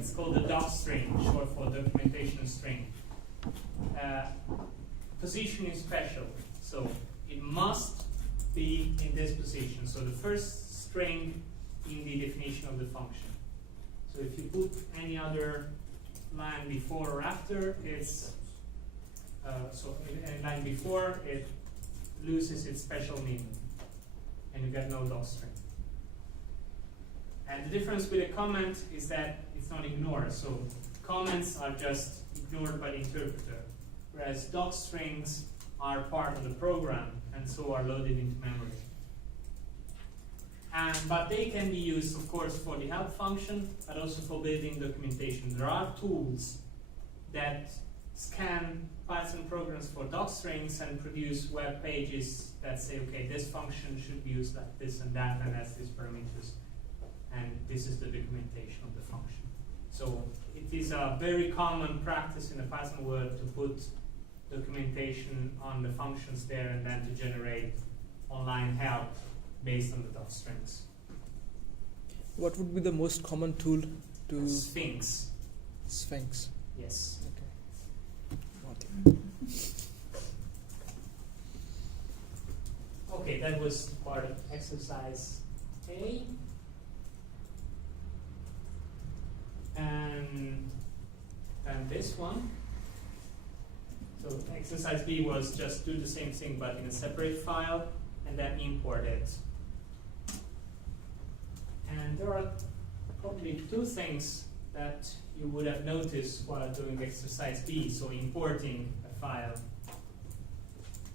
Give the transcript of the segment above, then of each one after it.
It's called the doc string, short for documentation string. Position is special, so it must be in this position. So the first string in the definition of the function. So if you put any other line before or after, it's so any line before, it loses its special meaning, and you get no doc string. And the difference with a comment is that it's not ignored. So comments are just ignored by the interpreter, whereas doc strings are part of the program and so are loaded into memory. But they can be used, of course, for the help function, but also for building documentation. There are tools that scan Python programs for doc strings and produce web pages that say, okay, this function should be used like this and that, and has these parameters, and this is the documentation of the function. So it is a very common practice in the Python world to put documentation on the functions there and then to generate online help based on the doc strings. What would be the most common tool to Sphinx. Sphinx? Yes. Okay. Okay, that was part of exercise A. And this one. So exercise B was just do the same thing but in a separate file and then import it. And there are probably two things that you would have noticed while doing exercise B, so importing a file.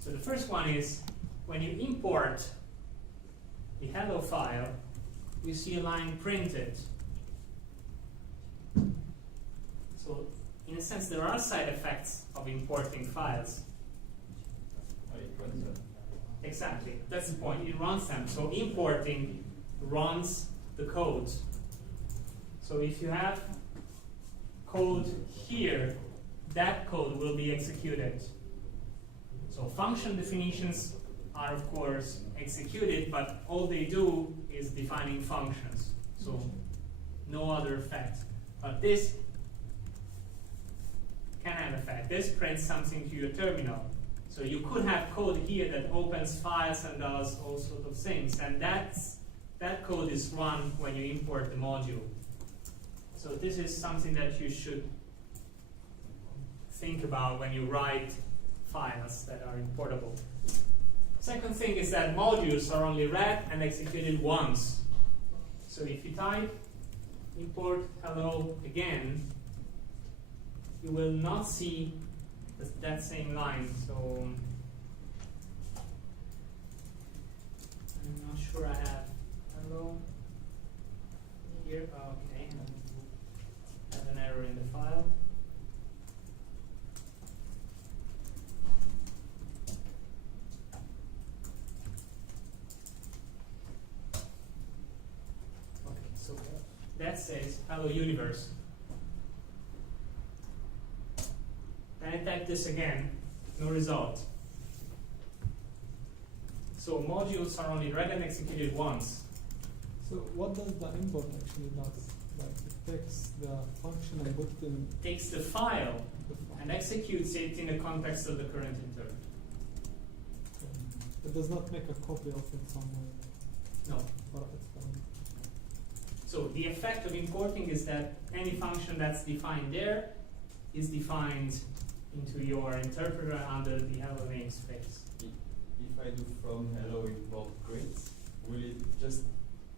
So the first one is when you import the hello file, you see a line printed. So in a sense, there are side effects of importing files. Exactly, that's the point. It runs them. So importing runs the code. So if you have code here, that code will be executed. So function definitions are, of course, executed, but all they do is defining functions. So no other effect. But this can have effect. This prints something to your terminal. So you could have code here that opens files and does all sorts of things, and that code is run when you import the module. So this is something that you should think about when you write files that are importable. Second thing is that modules are only read and executed once. So if you type import hello again, you will not see that same line. So I'm not sure I have hello here. Okay, I have an error in the file. Okay, so that says hello universe. I type this again, no result. So modules are only read and executed once. So what does the import actually do? Like it takes the function and puts it in Takes the file the file. and executes it in the context of the current interpreter. It does not make a copy of it somewhere. No. Or it's fine. So the effect of importing is that any function that's defined there is defined into your interpreter under the hello namespace. If I do from hello import grid, will it just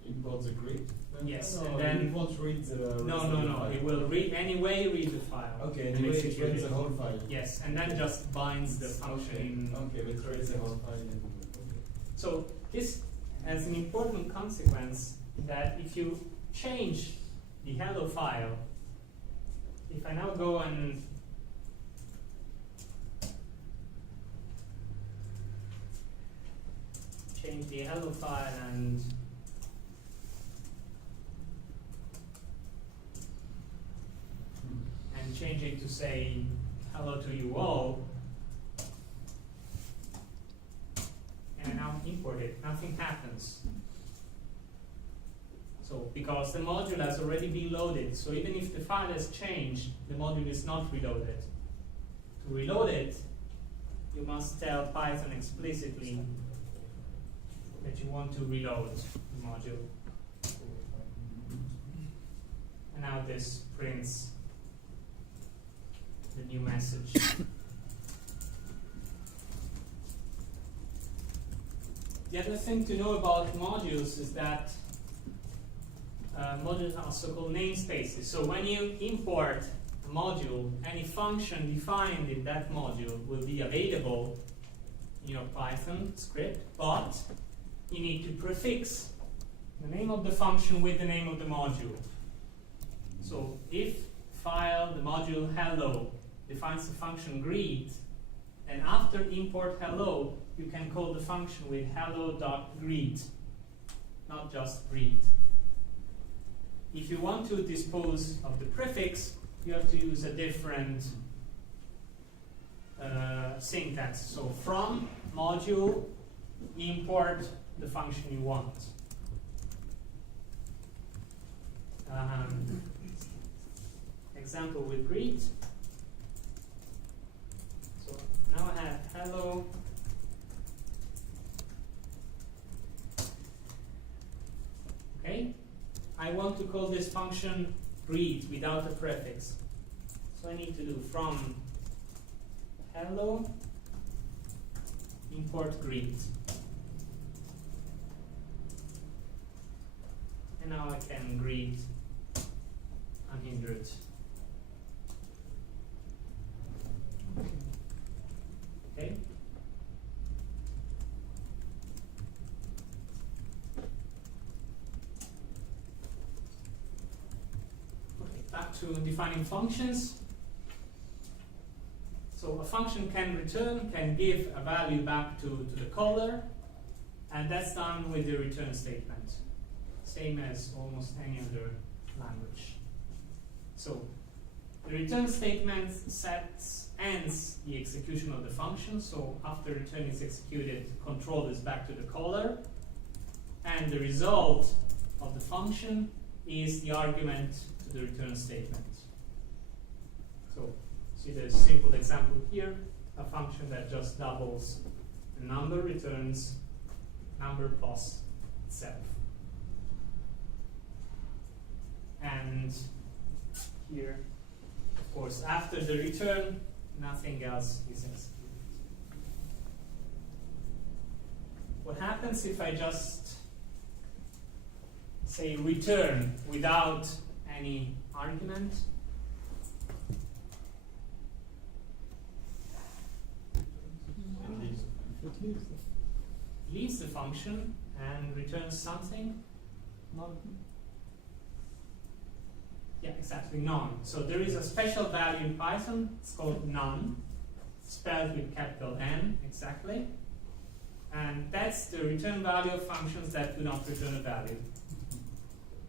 import the grid? Yes, No, and then it won't read the rest no, of the file. it will read read the file. Okay, and anyway, it execute reads it. the whole file. Yes, and then just binds the function Okay, in. okay, but it reads the whole file. Okay. So this has an important consequence that if you change the hello file, if I now go and change the hello file and change it to say hello to you all, and I now import it, nothing happens. So because the module has already been loaded, so even if the file has changed, the module is not reloaded. To reload it, you must tell Python explicitly that you want to reload the module. And now this prints the new message. The other thing to know about modules is that modules are so-called namespaces. So when you import a module, any function defined in that module will be available in your Python script, but you need to prefix the name of the function with the name of the module. So if file, the module hello, defines the function greet, and after import hello, you can call the function with hello.greet, not just greet. If you want to dispose of the prefix, you have to use a different syntax. So from module, import the function you want. Example with greet. So now I have hello. Okay. I want to call this function greet without a prefix. So I need to do from hello import greet. And now I can greet unhindered. Okay? Back to defining functions. So a function can give a value back to the caller, and that's done with the return statement, same as almost any other language. So the return statement ends the execution of the function, so after return is executed, control is back to the caller, and the result of the function is the argument to the return statement. So, see the simple example here, a function that just doubles the number returns number plus itself. And here, of course, after the return, nothing else is executed. What happens if I just say return without any argument? Leaves the function and returns something. None. Yeah, exactly, none. So there is a special value in Python, it's called none, spelled with capital N, exactly. And that's the return value of functions that do not return a value.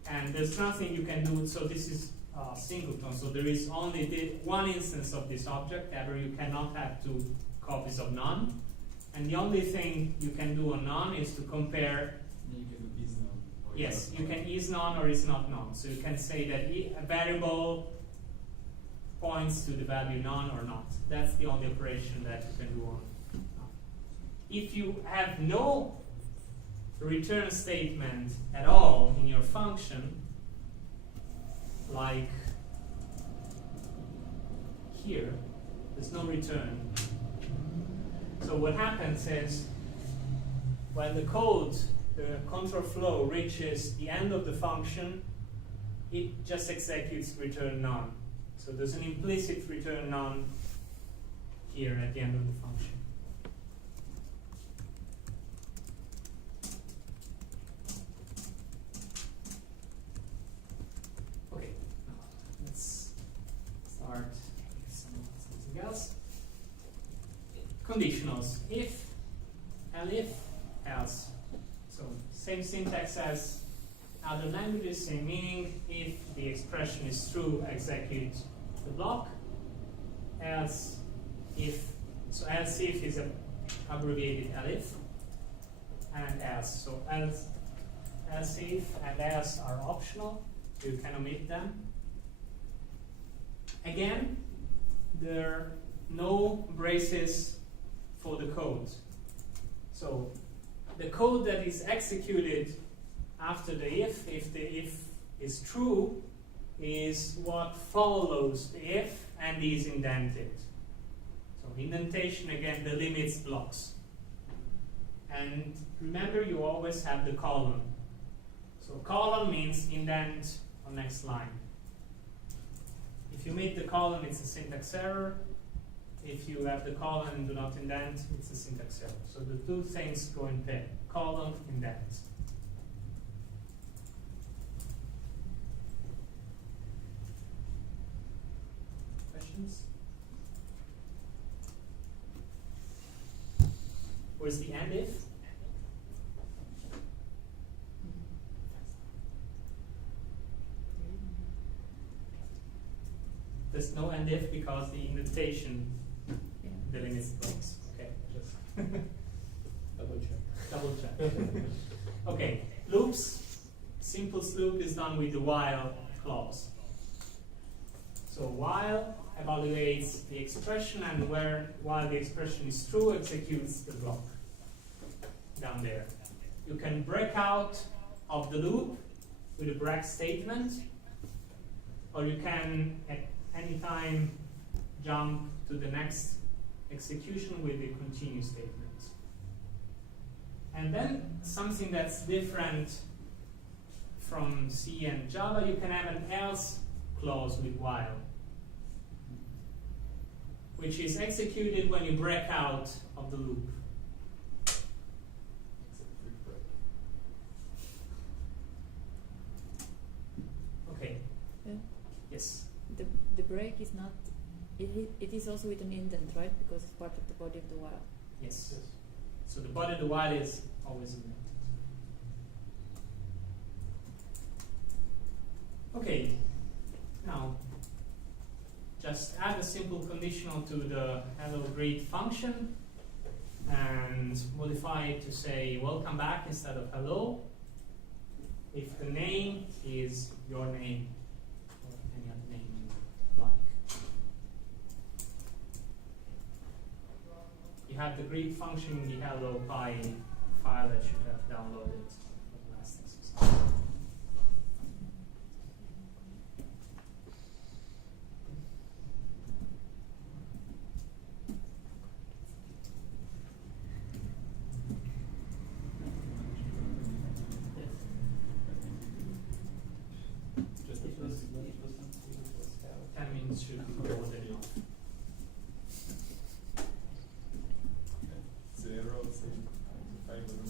And there's nothing you can do, so this is singleton, so there is only one instance of this object ever. You cannot have two copies of none. And the only thing you can do on none is to compare. You can do is none. Yes, you can is none or is not none. So you can say that a variable points to the value none or not. That's the only operation that you can do on none. If you have no return statement at all in your function, like here, there's no return. So what happens is, when the code, the control flow reaches the end of the function, it just executes return none. So there's an implicit return none here at the end of the function. Okay, let's start with something else. Conditionals: if, elif, else. So same syntax as other languages, same meaning. If the expression is true, execute the block. Else, if. So else if is abbreviated elif, and else. So else else if, and else are optional. You can omit them. Again, there are no braces for the code. So the code that is executed after the if the if is true, is what follows the if and is indented. So indentation, again, delimits blocks. And remember, you always have the colon. So colon means indent on next line. If you omit the colon, it's a syntax error. If you have the colon and do not indent, it's a syntax error. So the two things go in pair: colon, indent. Questions? Where's the end if? There's no end if because the indentation delimits blocks. Okay, just double check. Okay, loops. Simplest loop is done with the while clause. So while evaluates the expression, and while the expression is true, executes the block down there. You can break out of the loop with a break statement, or you can at any time jump to the next execution with a continue statement. And then something that's different from C and Java, you can have an else clause with while, which is executed when you break out of the loop. Okay. Yeah. Yes. The break is not, it is also with an indent, right? Because it's part of the body of the while. Yes. So the body of the while is always indented. Okay. Now, just add a simple conditional to the hello greet function and modify it to say welcome back instead of hello if the name is your name or any other name you like. You have the greet function in the hello py file that you have downloaded for the last exercise. Just It was 10 minutes should be more than enough. 0, 5 or